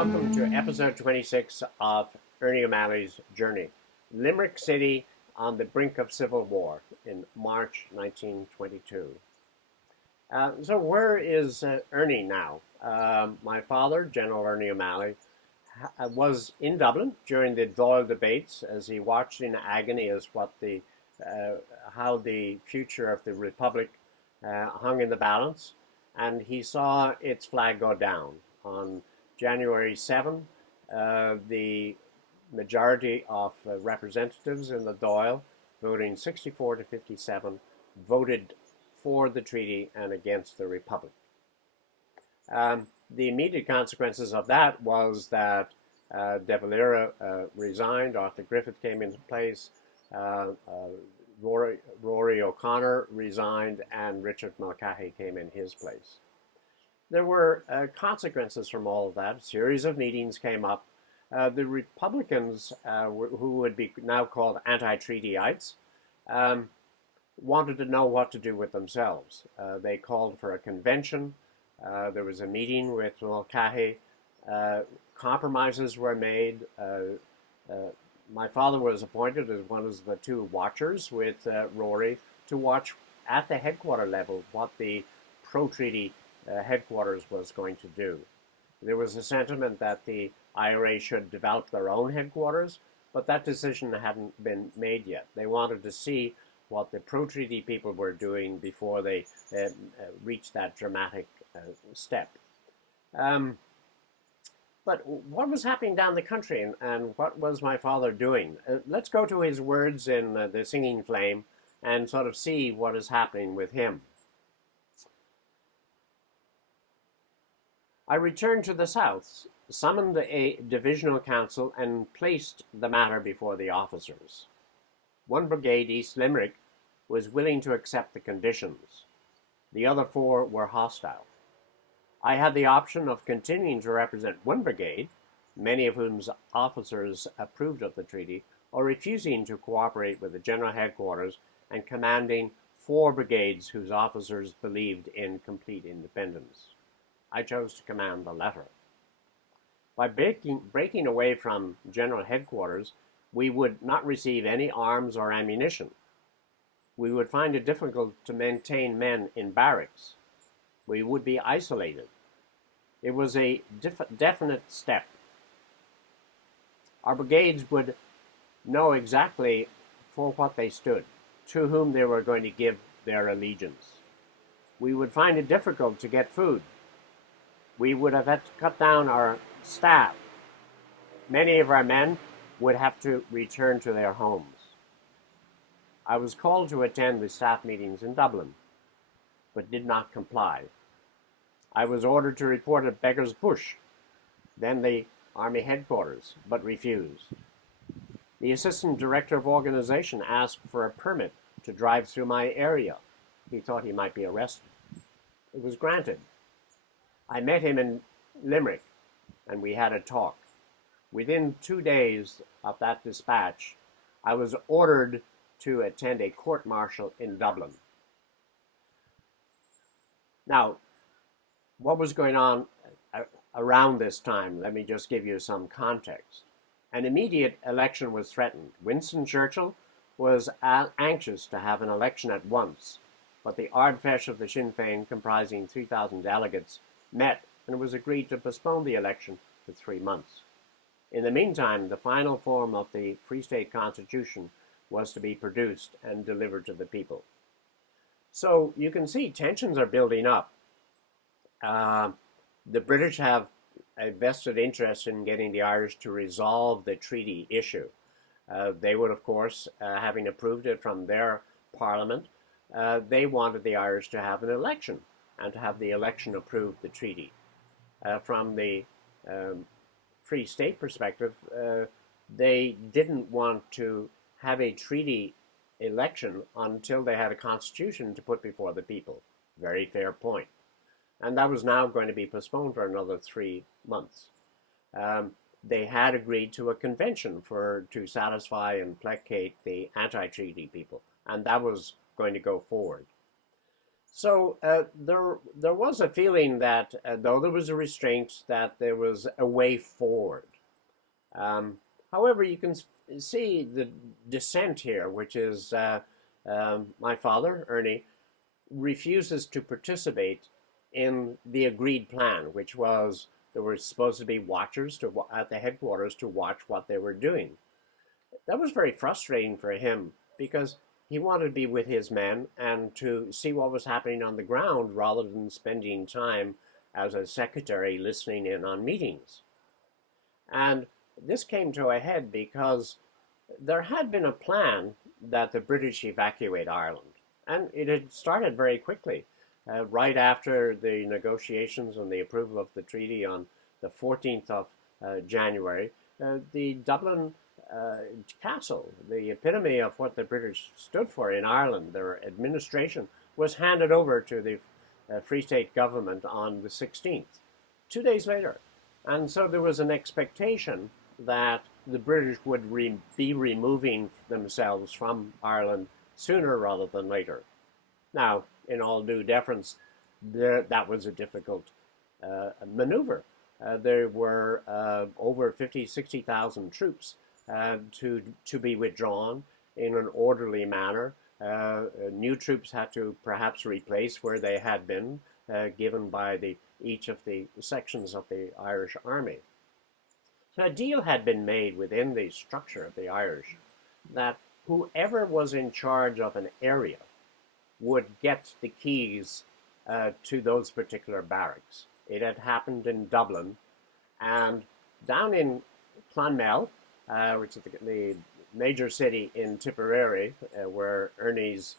Welcome to episode 26 of Ernie O'Malley's Journey. Limerick City on the brink of civil war in March 1922. So where is Ernie now? My father, General Ernie O'Malley, was in Dublin during the Dáil debates as he watched in agony as how the future of the Republic hung in the balance, and he saw its flag go down. On January 7, the majority of representatives in the Dáil, voting 64 to 57, voted for the treaty and against the Republic. The immediate consequences of that was that De Valera resigned, Arthur Griffith came into place, Rory O'Connor resigned, and Richard Mulcahy came in his place. There were consequences from all of that. A series of meetings came up. The Republicans, who would be now called anti-treatyites, wanted to know what to do with themselves. They called for a convention. There was a meeting with Mulcahy. Compromises were made. My father was appointed as one of the two watchers with Rory to watch at the headquarter level what the pro-treaty headquarters was going to do. There was a sentiment that the IRA should develop their own headquarters, but that decision hadn't been made yet. They wanted to see what the pro-treaty people were doing before they reached that dramatic step. But what was happening down the country, and what was my father doing? Let's go to his words in The Singing Flame and sort of see what is happening with him. I returned to the south, summoned a divisional council, and placed the matter before the officers. One brigade, East Limerick, was willing to accept the conditions. The other four were hostile. I had the option of continuing to represent one brigade, many of whom's officers approved of the treaty, or refusing to cooperate with the general headquarters and commanding four brigades whose officers believed in complete independence. I chose to command the latter. By breaking away from general headquarters, we would not receive any arms or ammunition. We would find it difficult to maintain men in barracks. We would be isolated. It was a definite step. Our brigades would know exactly for what they stood, to whom they were going to give their allegiance. We would find it difficult to get food. We would have had to cut down our staff. Many of our men would have to return to their homes. I was called to attend the staff meetings in Dublin, but did not comply. I was ordered to report at Beggar's Bush, then the Army headquarters, but refused. The Assistant Director of Organization asked for a permit to drive through my area. He thought he might be arrested. It was granted. I met him in Limerick, and we had a talk. Within 2 days of that dispatch, I was ordered to attend a court-martial in Dublin. Now, what was going on around this time? Let me just give you some context. An immediate election was threatened. Winston Churchill was anxious to have an election at once, but the Ardfeis of the Sinn Féin, comprising 3,000 delegates, met and it was agreed to postpone the election for 3 months. In the meantime, the final form of the Free State Constitution was to be produced and delivered to the people. So you can see tensions are building up. The British have a vested interest in getting the Irish to resolve the treaty issue. They would, of course, having approved it from their parliament, they wanted the Irish to have an election and to have the election approve the treaty. From the Free State perspective, they didn't want to have a treaty election until they had a constitution to put before the people. Very fair point. And that was now going to be postponed for another 3 months. They had agreed to a convention to satisfy and placate the anti-treaty people, and that was going to go forward. So there was a feeling that though there was a restraint, that there was a way forward. Um, However, you can see the dissent here, which is my father, Ernie, refuses to participate in the agreed plan, which was there were supposed to be watchers at the headquarters to watch what they were doing. That was very frustrating for him because he wanted to be with his men and to see what was happening on the ground rather than spending time as a secretary listening in on meetings. And this came to a head because there had been a plan that the British evacuate Ireland, and it had started very quickly. Right after the negotiations and the approval of the treaty on the 14th of January, the Dublin castle, the epitome of what the British stood for in Ireland, their administration, was handed over to the Free State government on the 16th, 2 days later. And so there was an expectation that the British would be removing themselves from Ireland sooner rather than later. Now, in all due deference, that was a difficult maneuver. There were over 50, 60,000 troops to be withdrawn in an orderly manner. New troops had to perhaps replace where they had been given by each of the sections of the Irish army. So a deal had been made within the structure of the Irish that whoever was in charge of an area would get the keys to those particular barracks. It had happened in Dublin, and down in Clonmel, which is the major city in Tipperary, where Ernie's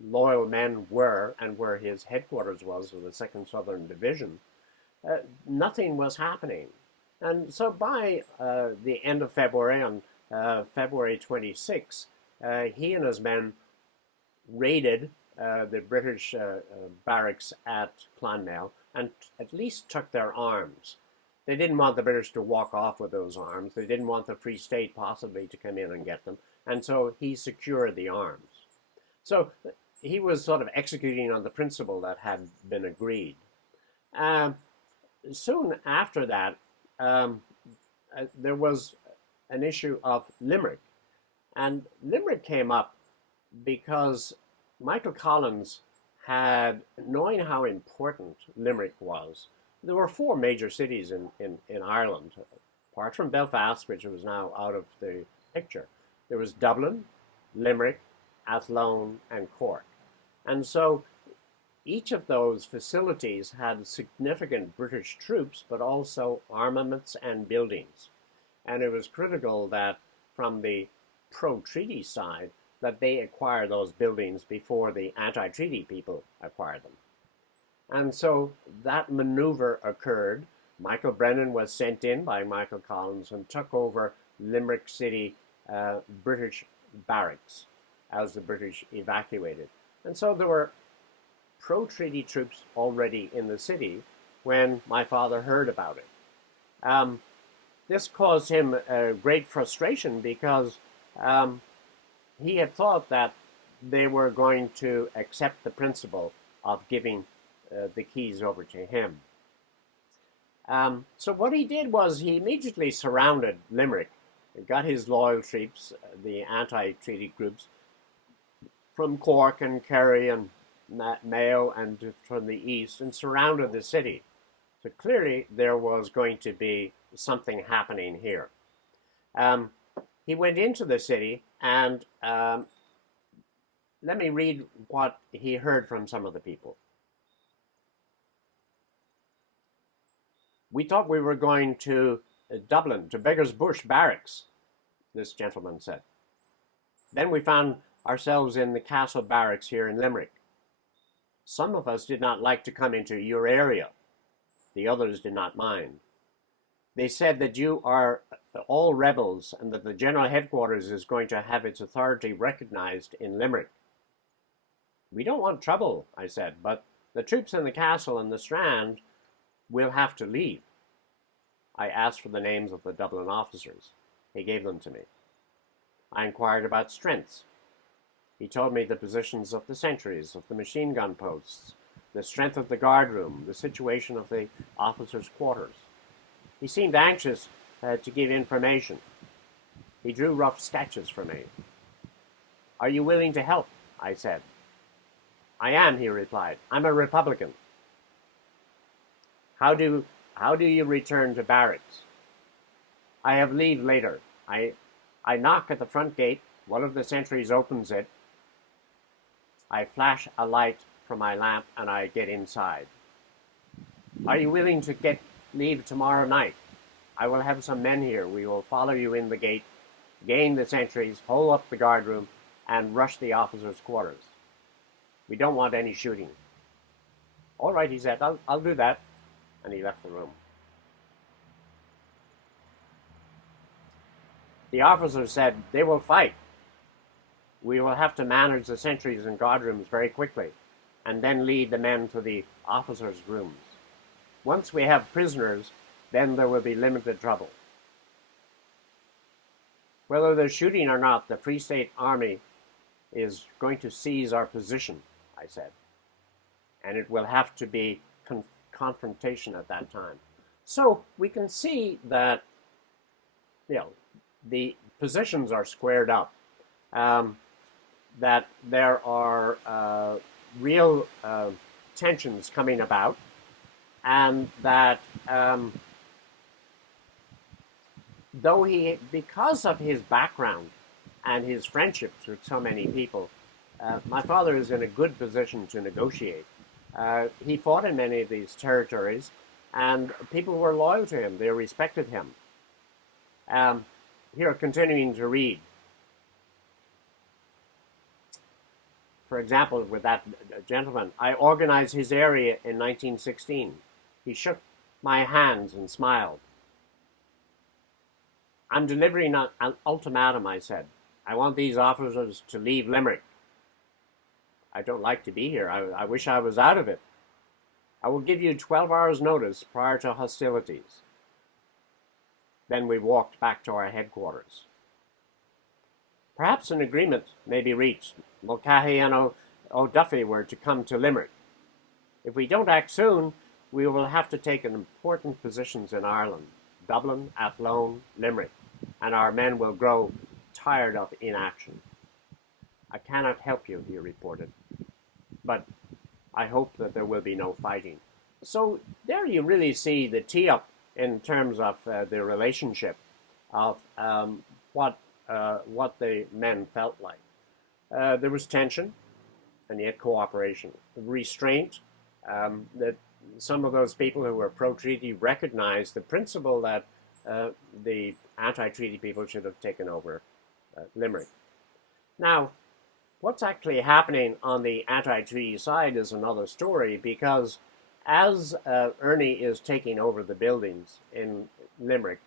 loyal men were and where his headquarters was of the 2nd Southern Division, nothing was happening. And so by the end of February, on February 26, he and his men raided the British barracks at Clonmel and at least took their arms. They didn't want the British to walk off with those arms. They didn't want the Free State possibly to come in and get them. And so he secured the arms. So he was sort of executing on the principle that had been agreed. Soon after that, there was an issue of Limerick. And Limerick came up because Michael Collins had, knowing how important Limerick was, there were 4 major cities in Ireland, apart from Belfast, which was now out of the picture. There was Dublin, Limerick, Athlone, and Cork. And so each of those facilities had significant British troops, but also armaments and buildings. And it was critical that from the pro-treaty side, that they acquire those buildings before the anti-treaty people acquire them. And so that maneuver occurred. Michael Brennan was sent in by Michael Collins and took over Limerick City British barracks as the British evacuated. And so there were pro-treaty troops already in the city when my father heard about it. This caused him great frustration because he had thought that they were going to accept the principle of giving the keys over to him. So what he did was he immediately surrounded Limerick, got his loyal troops, the anti-treaty groups, from Cork and Kerry and Mayo and from the east, and surrounded the city. So clearly there was going to be something happening here. He went into the city, and let me read what he heard from some of the people. "We thought we were going to Dublin, to Beggar's Bush Barracks," this gentleman said. "Then we found ourselves in the castle barracks here in Limerick. Some of us did not like to come into your area. The others did not mind. They said that you are all rebels and that the general headquarters is going to have its authority recognized in Limerick. We don't want trouble," I said, "but the troops in the castle and the Strand will have to leave." I asked for the names of the Dublin officers. He gave them to me. I inquired about strengths. He told me the positions of the sentries, of the machine gun posts, the strength of the guardroom, the situation of the officers' quarters. He seemed anxious to give information. He drew rough sketches for me. "Are you willing to help?" I said. "I am," he replied. "I'm a Republican." How do you return to barracks?" "I have leave later. I knock at the front gate. One of the sentries opens it. I flash a light from my lamp and I get inside." "Are you willing to get leave tomorrow night?" "I will have some men here. We will follow you in the gate, gain the sentries, hole up the guardroom, and rush the officers' quarters. We don't want any shooting." "All right," he said, I'll do that. And he left the room. The officer said, "They will fight. We will have to manage the sentries and guardrooms very quickly, and then lead the men to the officers' rooms. Once we have prisoners, then there will be limited trouble." "Whether there's shooting or not, the Free State Army is going to seize our position," I said. "And it will have to be confrontation at that time." So we can see that, the positions are squared up, that there are real tensions coming about, and that because of his background and his friendships with so many people, my father is in a good position to negotiate. He fought in many of these territories, and people were loyal to him. They respected him. Here, continuing to read. For example, with that gentleman, "I organized his area in 1916. He shook my hands and smiled. 'I'm delivering an ultimatum,' I said. 'I want these officers to leave Limerick. I don't like to be here. I wish I was out of it. I will give you 12 hours notice prior to hostilities.' Then we walked back to our headquarters. Perhaps an agreement may be reached. Mulcahy and O'Duffy were to come to Limerick. If we don't act soon, we will have to take important positions in Ireland, Dublin, Athlone, Limerick, and our men will grow tired of inaction. I cannot help you," he reported, "but I hope that there will be no fighting." So there you really see the tee-up in terms of the relationship of what the men felt like. There was tension and yet cooperation. Restraint, that some of those people who were pro-treaty recognized the principle that the anti-treaty people should have taken over Limerick. Now, what's actually happening on the anti-treaty side is another story, because as Ernie is taking over the buildings in Limerick,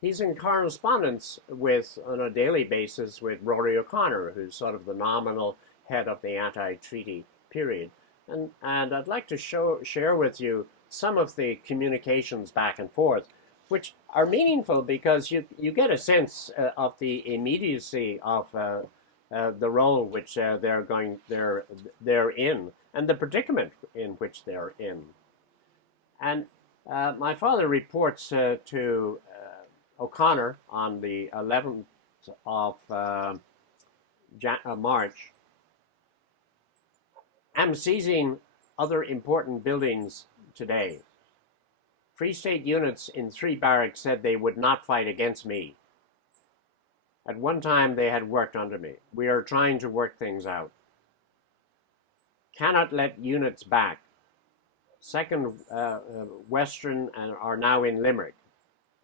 he's in correspondence on a daily basis with Rory O'Connor, who's sort of the nominal head of the anti-treaty period. And I'd like to share with you some of the communications back and forth, which are meaningful because you get a sense of the immediacy of the role which they're in, and the predicament in which they're in. And my father reports to O'Connor on the 11th of March, "I'm seizing other important buildings today. Free State units in 3 barracks said they would not fight against me. At one time they had worked under me. We are trying to work things out. Cannot let units back. 2nd Western are now in Limerick.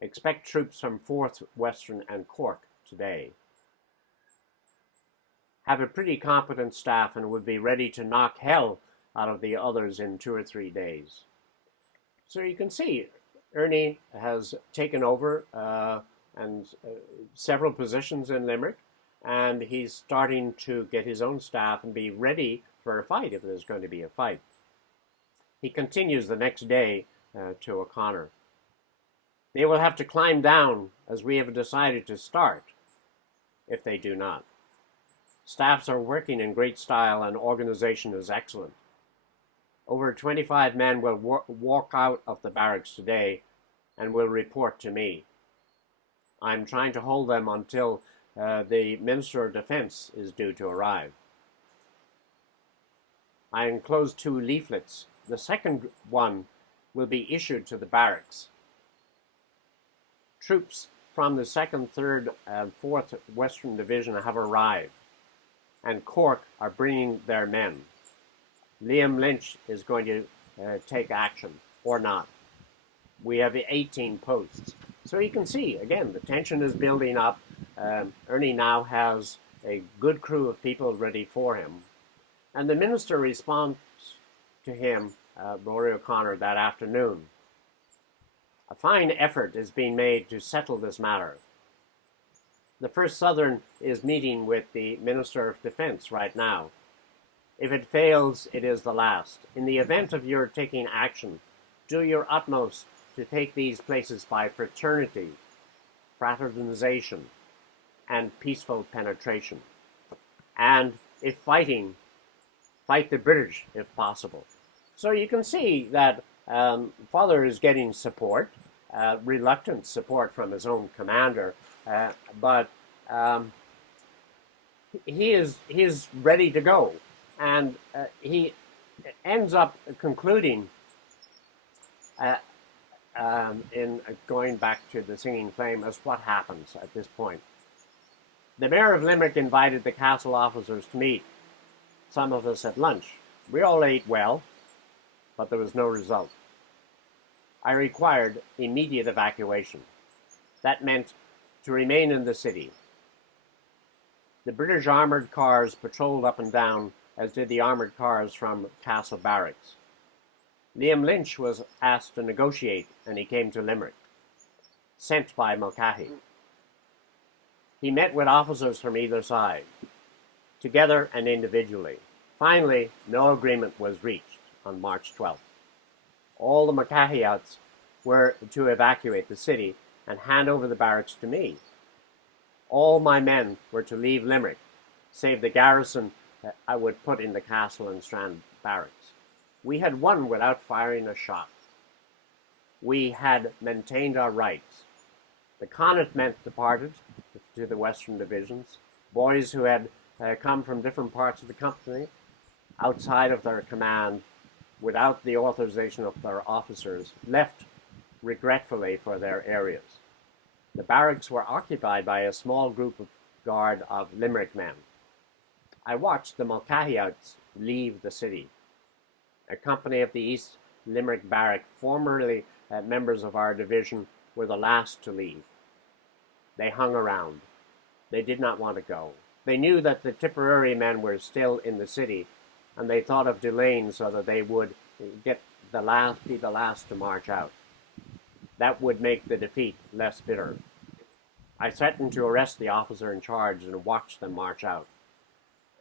Expect troops from 4th Western and Cork today. Have a pretty competent staff and would be ready to knock hell out of the others in 2 or 3 days." So you can see Ernie has taken over and several positions in Limerick, and he's starting to get his own staff and be ready for a fight if there's going to be a fight. He continues the next day to O'Connor. "They will have to climb down as we have decided to start if they do not. Staffs are working in great style and organization is excellent. Over 25 men will walk out of the barracks today and will report to me. I'm trying to hold them until the Minister of Defense is due to arrive. I enclosed 2 leaflets. The second one will be issued to the barracks. Troops from the 2nd, 3rd, and 4th Western Division have arrived, and Cork are bringing their men. Liam Lynch is going to take action, or not. We have 18 posts. So you can see, again, the tension is building up. Ernie now has a good crew of people ready for him. And the minister responds to him, Rory O'Connor, that afternoon. A fine effort is being made to settle this matter. The First Southern is meeting with the Minister of Defense right now. If it fails, it is the last. In the event of your taking action, do your utmost to take these places by fraternity, fraternization, and peaceful penetration. And if fighting, fight the British if possible. So you can see that Father is getting support, reluctant support from his own commander, but he is ready to go. And he ends up concluding in going back to the Singing Flame as what happens at this point. The Mayor of Limerick invited the castle officers to meet, some of us at lunch. We all ate well, but there was no result. I required immediate evacuation. That meant to remain in the city. The British armoured cars patrolled up and down, as did the armoured cars from Castle Barracks. Liam Lynch was asked to negotiate, and he came to Limerick, sent by Mulcahy. He met with officers from either side, together and individually. Finally, no agreement was reached on March 12th. All the Mulcahyites were to evacuate the city and hand over the barracks to me. All my men were to leave Limerick, save the garrison that I would put in the Castle and Strand barracks. We had won without firing a shot. We had maintained our rights. The Connaught men departed to the Western Divisions. Boys who had come from different parts of the company, outside of their command, without the authorization of their officers, left regretfully for their areas. The barracks were occupied by a small group of guard of Limerick men. I watched the Mulcahyites leave the city. A company of the East Limerick Barrack, formerly members of our division, were the last to leave. They hung around. They did not want to go. They knew that the Tipperary men were still in the city, and they thought of delaying so that they would be the last to march out. That would make the defeat less bitter. I threatened to arrest the officer in charge and watch them march out.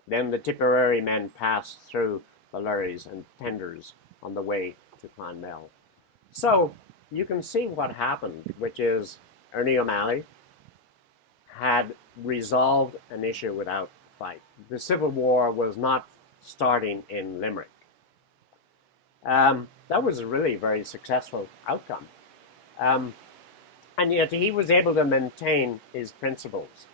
Then the Tipperary men passed through the lorries and tenders on the way to Clonmel. So you can see what happened, which is Ernie O'Malley had resolved an issue without fight. The Civil War was not starting in Limerick. That was a really very successful outcome. And yet he was able to maintain his principles.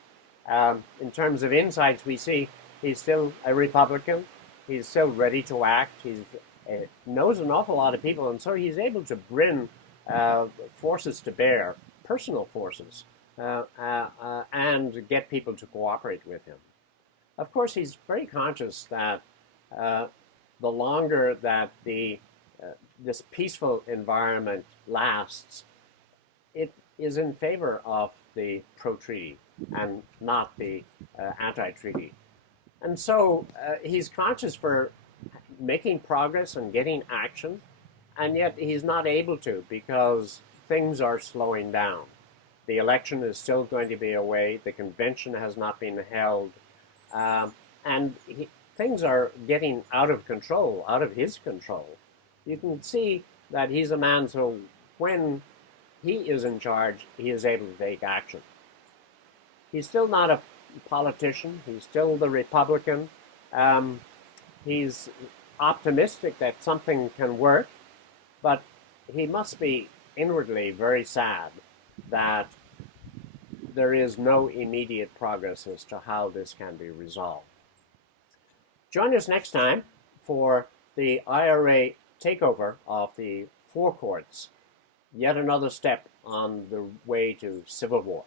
In terms of insights, we see he's still a Republican. He's still ready to act. He knows an awful lot of people, and so he's able to bring forces to bear, personal forces, and get people to cooperate with him. Of course, he's very conscious that the longer that this peaceful environment lasts, it is in favor of the pro-treaty and not the anti-treaty. And so he's conscious for making progress and getting action, and yet he's not able to because things are slowing down. The election is still going to be away. The convention has not been held. And things are getting out of control, out of his control. You can see that he's a man, so when he is in charge, he is able to take action. He's still not politician. He's still the Republican. He's optimistic that something can work, but he must be inwardly very sad that there is no immediate progress as to how this can be resolved. Join us next time for the IRA takeover of the forecourts, yet another step on the way to civil war.